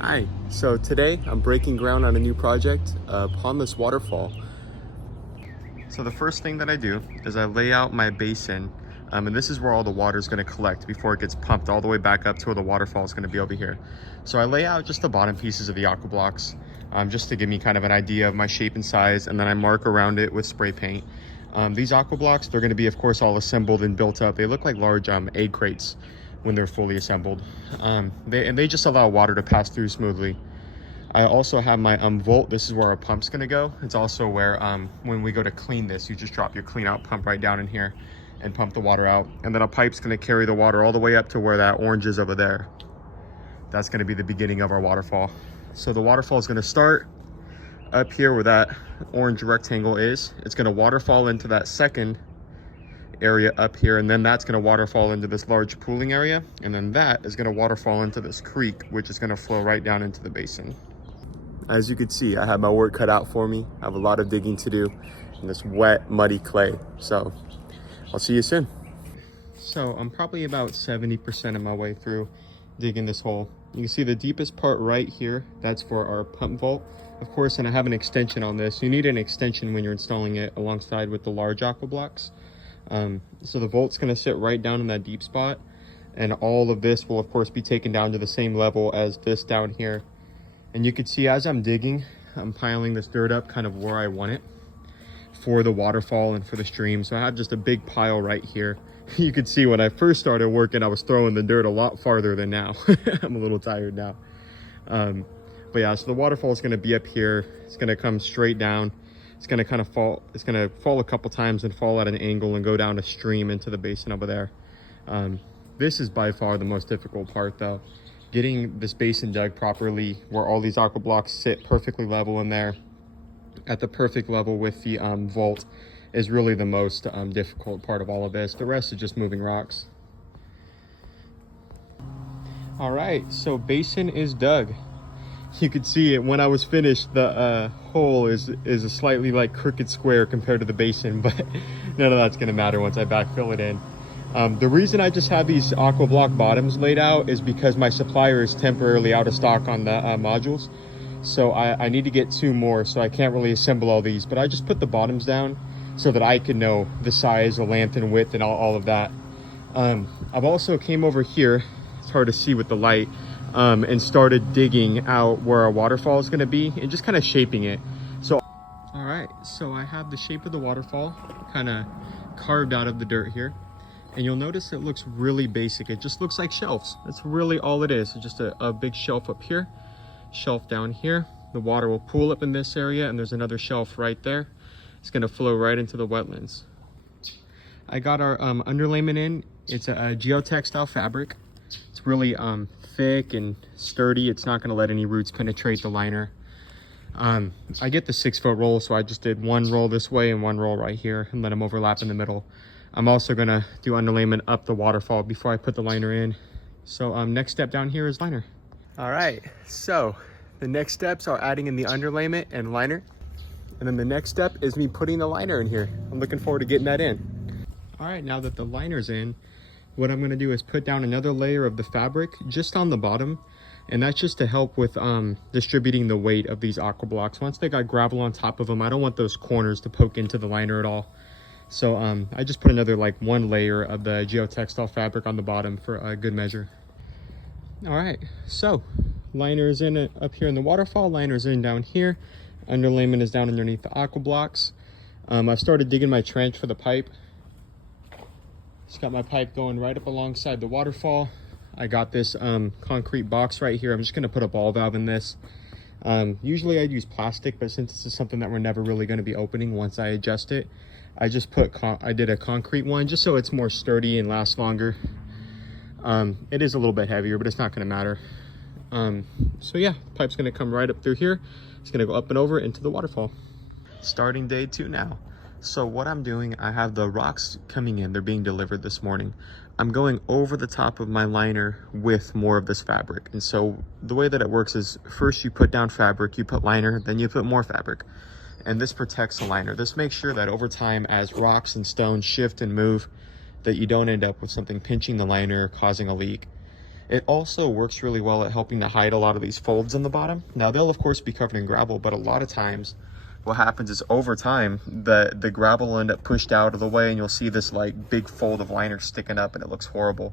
Hi, so today I'm breaking ground on a new project, Pondless waterfall. So the first thing that I do is I lay out my basin, and this is where all the water is going to collect before it gets pumped all the way back up to where the waterfall is going to be over here. So I lay out just the bottom pieces of the aqua blocks, just to give me kind of an idea of my shape and size, and then I mark around it with spray paint. These aqua blocks, they're going to be, of course, all assembled and built up. They look like large egg crates when they're fully assembled. They just allow water to pass through smoothly. I also have my vault. This is where our pump's gonna go. It's also where when we go to clean this, you just drop your clean out pump right down in here and pump the water out. And then a pipe's gonna carry the water all the way up to where that orange is over there. That's gonna be the beginning of our waterfall. So the waterfall is gonna start up here where that orange rectangle is. It's gonna waterfall into that second area up here, and then that's going to waterfall into this large pooling area, and then that is going to waterfall into this creek, which is going to flow right down into the basin. As you can see, I have my work cut out for me. I have a lot of digging to do in this wet, muddy clay. So I'll see you soon. So I'm probably about 70% of my way through digging this hole. You can see the deepest part right here, that's for our pump vault, of course, and I have an extension on this. You need an extension when you're installing it alongside with the large aqua blocks. So the vault's going to sit right down in that deep spot, and all of this will of course be taken down to the same level as this down here. And you can see as I'm digging, I'm piling this dirt up kind of where I want it for the waterfall and for the stream. So I have just a big pile right here. You could see when I first started working, I was throwing the dirt a lot farther than now. I'm a little tired now. But yeah, so the waterfall is going to be up here. It's going to come straight down. It's going to kind of fall. It's going to fall a couple times and fall at an angle and go down a stream into the basin over there. This is by far the most difficult part though. Getting this basin dug properly where all these aqua blocks sit perfectly level in there at the perfect level with the vault is really the most difficult part of all of this. The rest is just moving rocks. All right, so basin is dug. You could see it when I was finished. The hole is a slightly like crooked square compared to the basin, but none of that's gonna matter once I backfill it in. The reason I just have these aqua block bottoms laid out is because my supplier is temporarily out of stock on the modules. So I need to get 2 more, so I can't really assemble all these, but I just put the bottoms down so that I could know the size, the length and width and all of that. I've also came over here, it's hard to see with the light, and started digging out where our waterfall is going to be and just kind of shaping it. So all right, so I have the shape of the waterfall kind of carved out of the dirt here, and you'll notice it looks really basic. It just looks like shelves. That's really all it is. It's just a big shelf up here, shelf down here. The water will pool up in this area, and there's another shelf right there. It's going to flow right into the wetlands. I got our underlayment in. It's a geotextile fabric. It's really thick and sturdy. It's not going to let any roots penetrate the liner. I get the 6-foot roll, so I just did 1 roll this way and 1 roll right here and let them overlap in the middle. I'm also going to do underlayment up the waterfall before I put the liner in. So next step down here is liner. All right, so the next steps are adding in the underlayment and liner, and then the next step is me putting the liner in here. I'm looking forward to getting that in. All right, now that the liner's in, what I'm going to do is put down another layer of the fabric just on the bottom, and that's just to help with distributing the weight of these aqua blocks. Once they got gravel on top of them, I don't want those corners to poke into the liner at all. So I just put another like 1 layer of the geotextile fabric on the bottom for a good measure. All right, so liner is in up here in the waterfall, liner's in down here, underlayment is down underneath the aqua blocks. I've started digging my trench for the pipe. Just got my pipe going right up alongside the waterfall. I got this concrete box right here. I'm just gonna put a ball valve in this. Usually I'd use plastic, but since this is something that we're never really gonna be opening once I adjust it, I just I did a concrete one just so it's more sturdy and lasts longer. It is a little bit heavier, but it's not gonna matter. So yeah, pipe's gonna come right up through here. It's gonna go up and over into the waterfall. Starting day 2 now. So what I'm doing, I have the rocks coming in. They're being delivered this morning. I'm going over the top of my liner with more of this fabric. And so the way that it works is first you put down fabric, you put liner, then you put more fabric. And this protects the liner. This makes sure that over time, as rocks and stones shift and move, that you don't end up with something pinching the liner, causing a leak. It also works really well at helping to hide a lot of these folds in the bottom. Now they'll of course be covered in gravel, but a lot of times what happens is over time the gravel will end up pushed out of the way, and you'll see this like big fold of liner sticking up, and it looks horrible.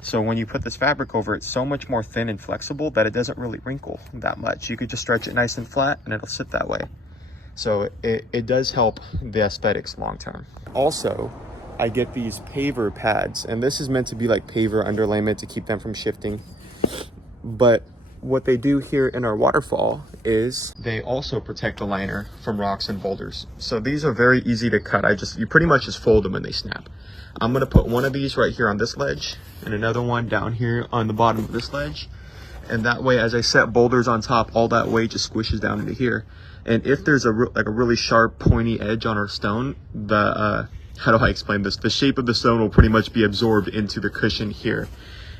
So when you put this fabric over it, it's so much more thin and flexible that it doesn't really wrinkle that much. You could just stretch it nice and flat and it'll sit that way. So it does help the aesthetics long term. Also, I get these paver pads, and this is meant to be like paver underlayment to keep them from shifting. But what they do here in our waterfall is they also protect the liner from rocks and boulders. So these are very easy to cut. You pretty much just fold them and they snap. I'm gonna put one of these right here on this ledge and another one down here on the bottom of this ledge. And that way, as I set boulders on top, all that weight just squishes down into here. And if there's a really sharp pointy edge on our stone, how do I explain this? The shape of the stone will pretty much be absorbed into the cushion here.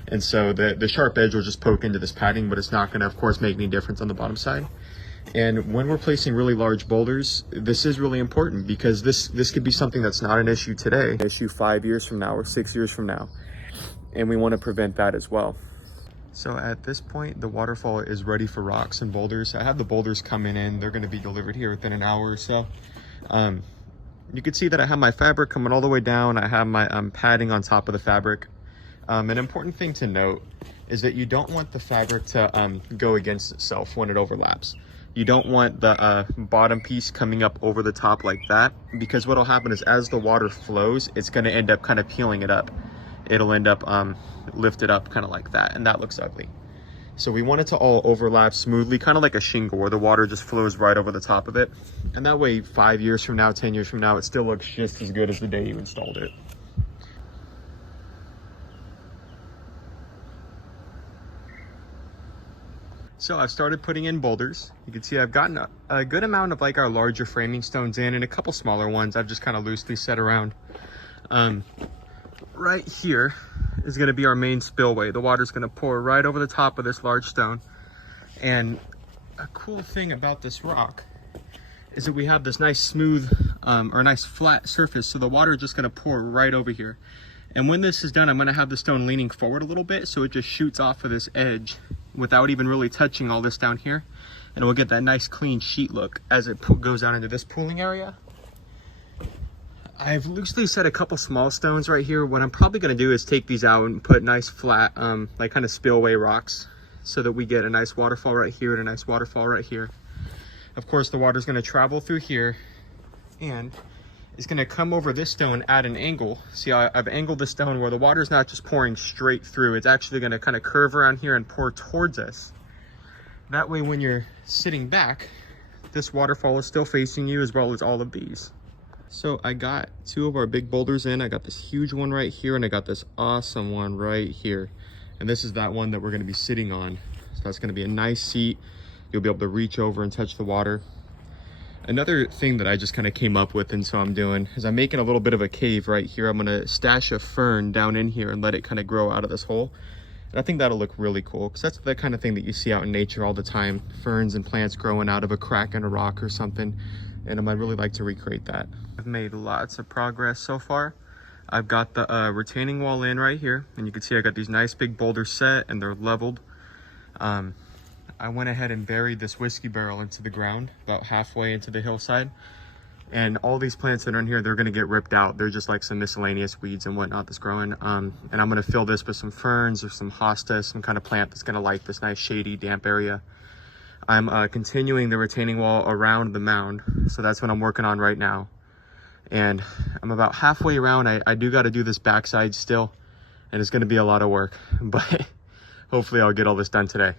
And so the sharp edge will just poke into this padding, but it's not gonna, of course, make any difference on the bottom side. And when we're placing really large boulders, this is really important, because this could be something that's not an issue today, an issue 5 years from now or 6 years from now. And we want to prevent that as well. So at this point, the waterfall is ready for rocks and boulders. I have the boulders coming in. They're going to be delivered here within an hour or so. You can see that I have my fabric coming all the way down. I have my padding on top of the fabric. An important thing to note is that you don't want the fabric to go against itself when it overlaps. You don't want the bottom piece coming up over the top like that, because what will happen is as the water flows, it's going to end up kind of peeling it up. It'll end up lifted up kind of like that, and that looks ugly. So we want it to all overlap smoothly, kind of like a shingle where the water just flows right over the top of it. And that way 5 years from now, 10 years from now, it still looks just as good as the day you installed it. So I've started putting in boulders. You can see I've gotten a good amount of like our larger framing stones in, and a couple smaller ones I've just kind of loosely set around. Right here is going to be our main spillway. The water's going to pour right over the top of this large stone. And a cool thing about this rock is that we have this nice smooth or nice flat surface, so the water is just going to pour right over here. And when this is done, I'm going to have the stone leaning forward a little bit, so it just shoots off of this edge without even really touching all this down here. And we'll get that nice clean sheet look as it goes out into this pooling area. I've loosely set a couple small stones right here. What I'm probably going to do is take these out and put nice flat, like kind of spillway rocks, so that we get a nice waterfall right here and a nice waterfall right here. Of course, the water's going to travel through here and it's going to come over this stone at an angle. See, I've angled the stone where the water's not just pouring straight through. It's actually going to kind of curve around here and pour towards us. That way, when you're sitting back, this waterfall is still facing you, as well as all of these. So I got two of our big boulders in. I got this huge one right here, and I got this awesome one right here. And this is that one that we're going to be sitting on. So that's going to be a nice seat. You'll be able to reach over and touch the water. Another thing that I just kind of came up with, and so I'm doing, is I'm making a little bit of a cave right here. I'm going to stash a fern down in here and let it kind of grow out of this hole. And I think that'll look really cool, because that's the kind of thing that you see out in nature all the time. Ferns and plants growing out of a crack in a rock or something. And I'd really like to recreate that. I've made lots of progress so far. I've got the retaining wall in right here, and you can see I got these nice big boulders set and they're leveled. I went ahead and buried this whiskey barrel into the ground about halfway into the hillside. And all these plants that are in here, they're gonna get ripped out. They're just like some miscellaneous weeds and whatnot that's growing. And I'm gonna fill this with some ferns or some hosta, some kind of plant that's gonna like this nice shady, damp area. I'm continuing the retaining wall around the mound. So that's what I'm working on right now. And I'm about halfway around. I do gotta do this backside still, and it's gonna be a lot of work, but hopefully I'll get all this done today.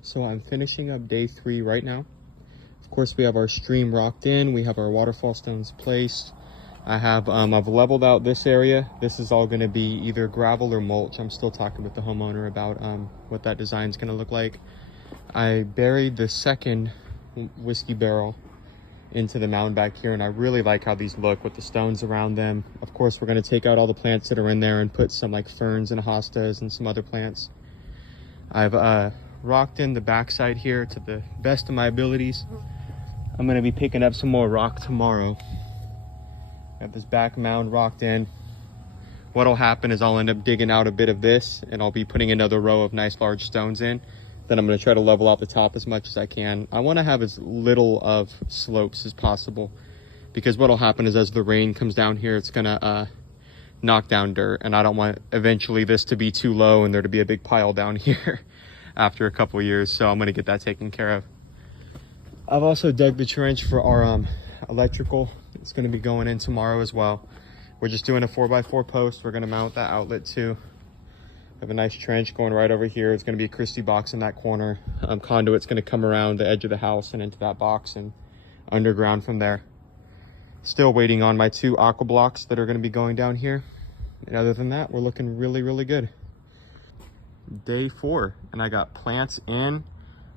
So I'm finishing up day 3 right now. Of course, we have our stream rocked in. We have our waterfall stones placed. I've leveled out this area. This is all going to be either gravel or mulch. I'm still talking with the homeowner about what that design is going to look like. I buried the second whiskey barrel into the mound back here, and I really like how these look with the stones around them. Of course, we're going to take out all the plants that are in there and put some like ferns and hostas and some other plants. I've rocked in the backside here to the best of my abilities. I'm gonna be picking up some more rock tomorrow. Got this back mound rocked in. What'll happen is I'll end up digging out a bit of this and I'll be putting another row of nice large stones in. Then I'm gonna try to level out the top as much as I can. I wanna have as little of slopes as possible, because what'll happen is as the rain comes down here, it's gonna knock down dirt, and I don't want eventually this to be too low and there to be a big pile down here after a couple of years. So I'm gonna get that taken care of. I've also dug the trench for our electrical. It's gonna be going in tomorrow as well. We're just doing a 4x4 post. We're gonna mount that outlet too. We have a nice trench going right over here. It's gonna be a Christie box in that corner. Conduit's gonna come around the edge of the house and into that box and underground from there. Still waiting on my 2 aqua blocks that are gonna be going down here. And other than that, we're looking really, really good. Day 4, and I got plants in.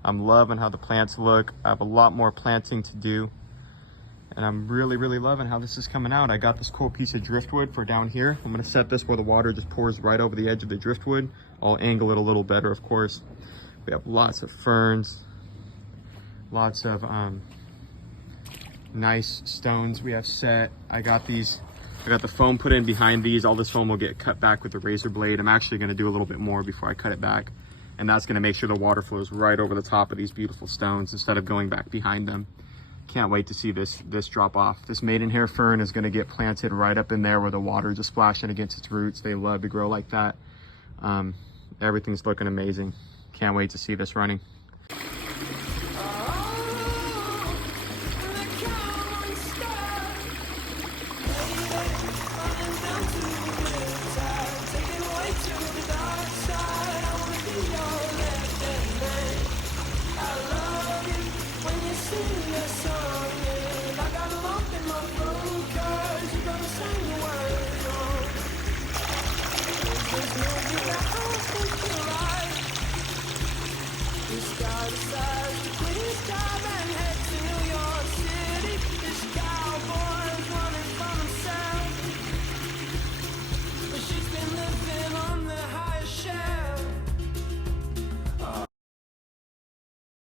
I'm loving how the plants look. I have a lot more planting to do, and I'm really, really loving how this is coming out. I got this cool piece of driftwood for down here. I'm gonna set this where the water just pours right over the edge of the driftwood. I'll angle it a little better, of course. We have lots of ferns, lots of nice stones we have set. I got the foam put in behind these. All this foam will get cut back with the razor blade. I'm actually gonna do a little bit more before I cut it back. And that's gonna make sure the water flows right over the top of these beautiful stones instead of going back behind them. Can't wait to see this drop off. This maidenhair fern is gonna get planted right up in there where the water is just splashing against its roots. They love to grow like that. Everything's looking amazing. Can't wait to see this running. Sky to sky.